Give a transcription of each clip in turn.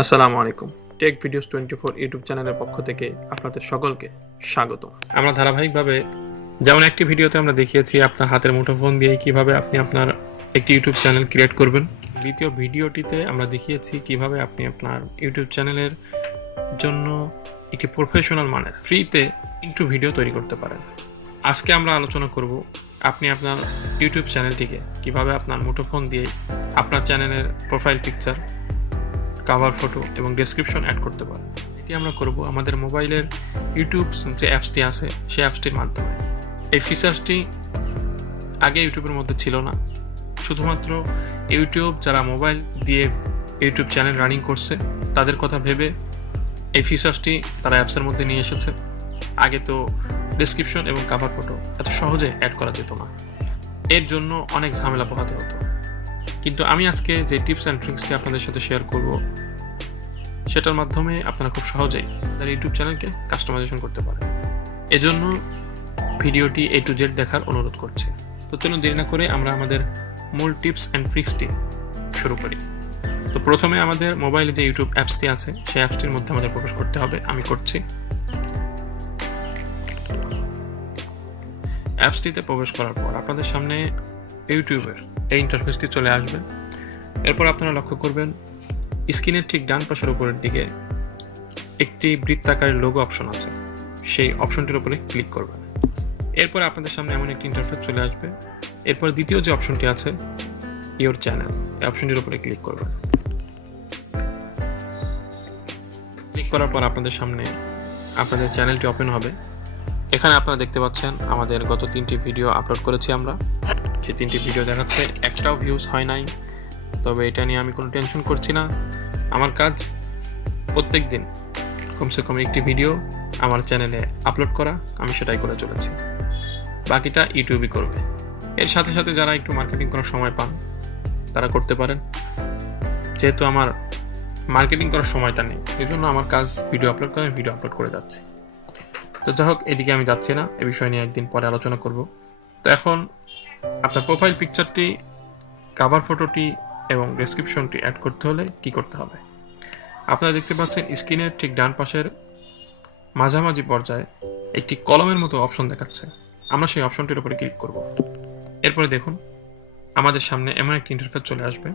আসসালামু আলাইকুম। Take videos 24 YouTube চ্যানেলের পক্ষ থেকে আপনাদের সকলকে স্বাগত। আমরা ধারাবাহিকভাবে যেমন একটি ভিডিওতে আমরা দেখিয়েছি আপনার হাতের মুঠোফোন দিয়ে কিভাবে আপনি আপনার একটি ইউটিউব চ্যানেল ক্রিয়েট করবেন। দ্বিতীয় ভিডিওটিতে আমরা দেখিয়েছি কিভাবে আপনি আপনার ইউটিউব চ্যানেলের জন্য একটি প্রফেশনাল মানের ফ্রিতে ইন্ট্রো ভিডিও তৈরি করতে পারেন। আজকে আমরা আলোচনা করব আপনি আপনার ইউটিউব চ্যানেলটিকে কিভাবে আপনার মুঠোফোন দিয়ে আপনার চ্যানেলের প্রোফাইল পিকচার, কভার ফটো এবং ডেসক্রিপশন অ্যাড করতে পারেন। এটি আমরা করব আমাদের মোবাইলের ইউটিউব যে অ্যাপসটি আছে সেই অ্যাপসটির মাধ্যমে। এই ফিচার্সটি আগে ইউটিউবের মধ্যে ছিল না, শুধুমাত্র ইউটিউব যারা মোবাইল দিয়ে ইউটিউব চ্যানেল রানিং করছে তাদের কথা ভেবে এই ফিচার্সটি তারা অ্যাপসের মধ্যে নিয়ে এসেছে। আগে তো ডেসক্রিপশন এবং কভার ফটো এত সহজে অ্যাড করা যেত না, এর জন্য অনেক ঝামেলা পোহাতে হতো। কিন্তু আমি আজকে যে টিপস অ্যান্ড ট্রিক্সটি আপনাদের সাথে শেয়ার করব সেটার মাধ্যমে আপনারা খুব সহজেই তার ইউটিউব চ্যানেলকে কাস্টমাইজেশন করতে পারেন। এজন্য ভিডিওটি A to Z দেখার অনুরোধ করছি। তো চলুন দেরি না করে আমরা আমাদের মূল টিপস অ্যান্ড ট্রিক্সটি শুরু করি। তো প্রথমে আমাদের মোবাইলে যে ইউটিউব অ্যাপসটি আছে সেই অ্যাপসটির মধ্যে আমাদের প্রবেশ করতে হবে। আমি করছি। অ্যাপসটিতে প্রবেশ করার পর আপনাদের সামনে ইউটিউবের এই ইন্টারফেসটি চলে আসবে। এরপর আপনারা লক্ষ্য করবেন স্ক্রিনের ঠিক ডান পাশের উপরের দিকে একটি বৃত্তাকারের লোগো অপশন আছে, সেই অপশনটির উপরে ক্লিক করবেন। এরপরে আপনাদের সামনে এমন একটি ইন্টারফেস চলে আসবে। এরপর দ্বিতীয় যে অপশনটি আছে ইওর চ্যানেল, এই অপশনটির উপরে ক্লিক করবেন। ক্লিক করার পর আপনাদের সামনে আপনাদের চ্যানেলটি ওপেন হবে। এখানে আপনারা দেখতে পাচ্ছেন আমাদের গত 3টি ভিডিও আপলোড করেছি আমরা। সেই 3টি ভিডিও দেখাচ্ছে, একটাও ভিউজ হয় নাই। তবে এটা নিয়ে আমি কোনো টেনশন করছি না। আমার কাজ প্রত্যেক দিন কমসে কম একটি ভিডিও আমার চ্যানেলে আপলোড করা, আমি সেটাই করে চলেছি। বাকিটা ইউটিউবই করবে। এর সাথে সাথে যারা একটু মার্কেটিং করার সময় পান তারা করতে পারেন। যেহেতু আমার মার্কেটিং করার সময়টা নেই, এই জন্য আমার কাজ ভিডিও আপলোড করে ভিডিও আপলোড করে যাচ্ছি। তো যাই হোক, এদিকে আমি যাচ্ছি না, এ বিষয় নিয়ে একদিন পরে আলোচনা করব। তো এখন আপনার প্রোফাইল পিকচারটি, কভার ফটোটি এবং ডেসক্রিপশনটি অ্যাড করতে হলে কি করতে হবে? আপনারা দেখতে পাচ্ছেন স্ক্রিনের ঠিক ডান পাশের মাঝামাঝি পর্যায়ে একটি কলমের মতো অপশন দেখাচ্ছে। আমরা সেই অপশনটির উপরে ক্লিক করব। এরপরে দেখুন আমাদের সামনে এমন একটি ইন্টারফেস চলে আসবে।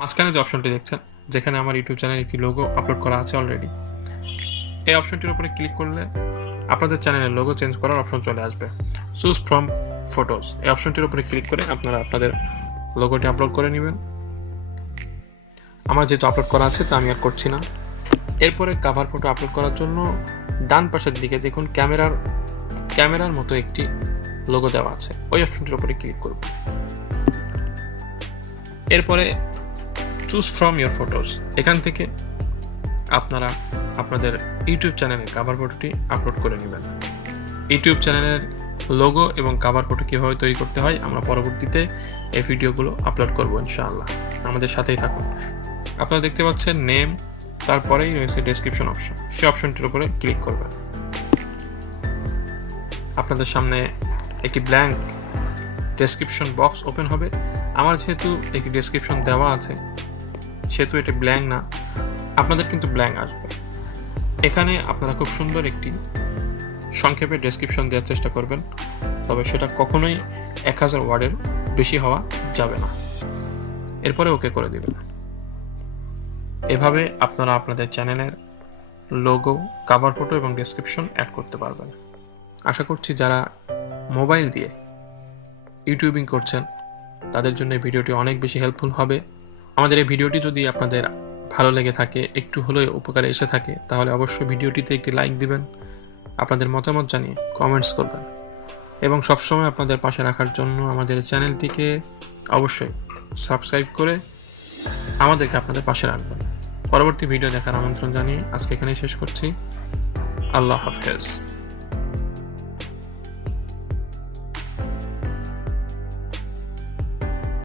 মাঝখানে যে অপশনটি দেখছেন, যেখানে আমার ইউটিউব চ্যানেলে একটি লোগো আপলোড করা আছে অলরেডি, এই অপশনটির উপরে ক্লিক করলে আপনাদের চ্যানেলের লোগো চেঞ্জ করার অপশন চলে আসবে। চুজ ফ্রম ফটোস, এই অপশনটির উপরে ক্লিক করে আপনারা আপনাদের লোগোটি আপলোড করে নেবেন। আমার যেহেতু আপলোড করা আছে তা আমি আর করছি না। এরপরে কভার ফটো আপলোড করার জন্য ডান পাশের দিকে দেখুন ক্যামেরার মতো একটি লোগো দেওয়া আছে, ওই অপশনটির উপরে ক্লিক করব। এরপরে চুজ ফ্রম ইয়োর ফটোস, এখান থেকে আপনারা আপনাদের ইউটিউব চ্যানেলে কভার ফটোটি আপলোড করে নেবেন। ইউটিউব চ্যানেলের লোগো এবং কভার ফটো কীভাবে তৈরি করতে হয় আমরা পরবর্তীতে এই ভিডিওগুলো আপলোড করব ইনশাআল্লাহ। আমাদের সাথেই থাকুন। আপনারা দেখতে পাচ্ছেন নেম, তারপরেই রয়েছে ডেসক্রিপশন অপশন, সেই অপশনটির উপরে ক্লিক করবেন। আপনাদের সামনে একটি ব্ল্যাঙ্ক ডেসক্রিপশন বক্স ওপেন হবে। আমার যেহেতু একটি ডেসক্রিপশন দেওয়া আছে সেহেতু এটি ব্ল্যাঙ্ক না, আপনাদের কিন্তু ব্ল্যাঙ্ক আসবে। এখানে আপনারা খুব সুন্দর একটি সংক্ষেপে ডেসক্রিপশন দেওয়ার চেষ্টা করবেন, তবে সেটা কখনোই 1000 ওয়ার্ডের বেশি হওয়া যাবে না। এরপরে ওকে করে দিবেন। এভাবে আপনারা আপনাদের চ্যানেলের লোগো, কভার ফটো এবং ডেসক্রিপশন অ্যাড করতে পারবেন। আশা করছি যারা মোবাইল দিয়ে ইউটিউবিং করছেন তাদের জন্য এই ভিডিওটি অনেক বেশি হেল্পফুল হবে। আমাদের এই ভিডিওটি যদি আপনাদের ভালো লেগে থাকে, একটু হলেও উপকারে এসে থাকে, তাহলে অবশ্যই ভিডিওটিতে একটি লাইক দিবেন, আপনাদের মতামত জানিয়ে কমেন্টস করবেন এবং সবসময় আপনাদের পাশে রাখার জন্য আমাদের চ্যানেলটিকে অবশ্যই সাবস্ক্রাইব করে আমাদেরকে আপনাদের পাশে রাখবেন। পরবর্তী ভিডিও দেখার আমন্ত্রণ জানিয়ে আজকে এখানেই শেষ করছি। আল্লাহ হাফেজ।